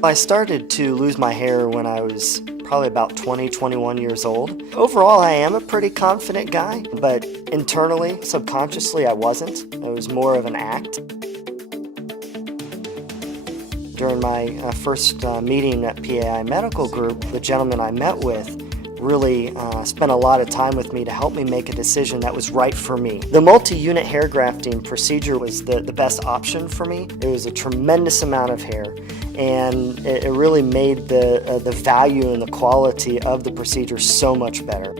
I started to lose my hair when I was probably about 20, 21 years old. Overall, I am a pretty confident guy, but internally, subconsciously, I wasn't. It was more of an act. During my first meeting at PAI Medical Group, the gentleman I met with really spent a lot of time with me to help me make a decision that was right for me. The multi-unit hair grafting procedure was the best option for me. It was a tremendous amount of hair, and it really made the value and the quality of the procedure so much better.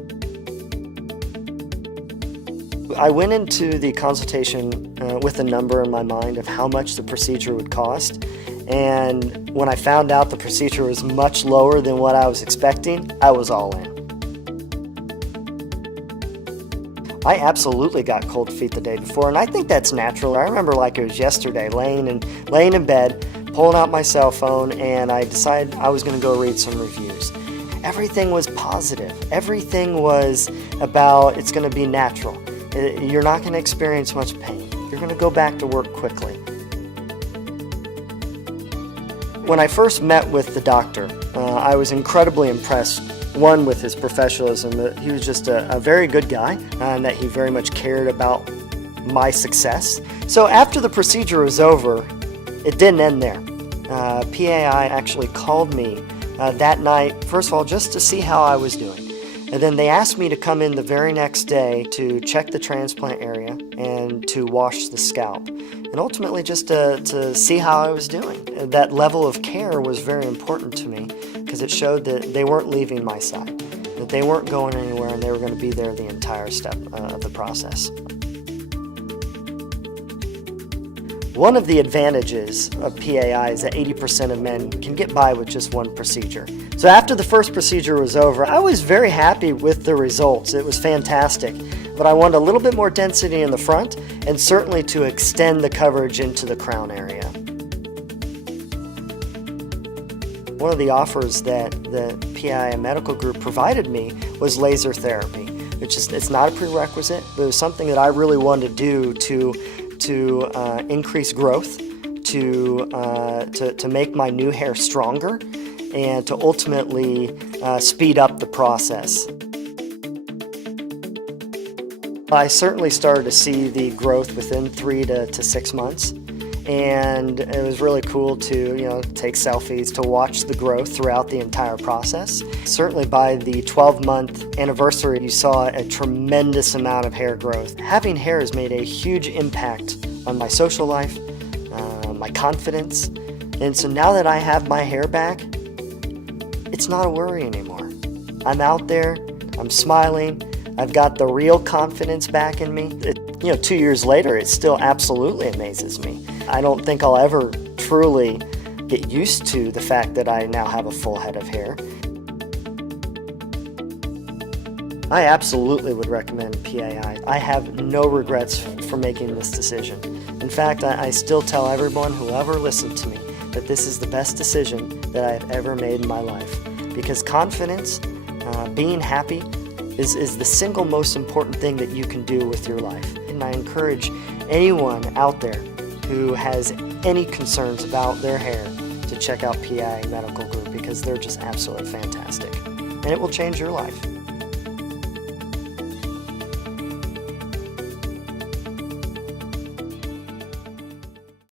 I went into the consultation with a number in my mind of how much the procedure would cost, and when I found out the procedure was much lower than what I was expecting, I was all in. I absolutely got cold feet the day before, and I think that's natural. I remember like it was yesterday, laying in bed, pulling out my cell phone, and I decided I was going to go read some reviews. Everything was positive. Everything was about it's going to be natural. You're not going to experience much pain. You're going to go back to work quickly. When I first met with the doctor, I was incredibly impressed. One, with his professionalism. He was just a very good guy, and that he very much cared about my success. So after the procedure was over, it didn't end there. PAI actually called me that night, first of all, just to see how I was doing. And then they asked me to come in the very next day to check the transplant area and to wash the scalp. And ultimately just to see how I was doing. That level of care was very important to me because it showed that they weren't leaving my side, that they weren't going anywhere, and they were going to be there the entire step of the process. One of the advantages of PAI is that 80% of men can get by with just one procedure. So after the first procedure was over, I was very happy with the results. It was fantastic. But I wanted a little bit more density in the front, and certainly to extend the coverage into the crown area. One of the offers that the PAI Medical Group provided me was laser therapy, which is, it's not a prerequisite, but it was something that I really wanted to do to increase growth, to make my new hair stronger, and to ultimately speed up the process. I certainly started to see the growth within 3 to 6 months, and it was really cool to take selfies to watch the growth throughout the entire process. Certainly by the 12-month anniversary, you saw a tremendous amount of hair growth. Having hair has made a huge impact on my social life, my confidence, and so now that I have my hair back, it's not a worry anymore. I'm out there, I'm smiling, I've got the real confidence back in me. 2 years later, it still absolutely amazes me. I don't think I'll ever truly get used to the fact that I now have a full head of hair. I absolutely would recommend PAI. I have no regrets for making this decision. In fact, I still tell everyone who ever listened to me that this is the best decision that I've ever made in my life. Because confidence, being happy, is the single most important thing that you can do with your life. And I encourage anyone out there who has any concerns about their hair to check out PAI Medical Group because they're just absolutely fantastic. And it will change your life.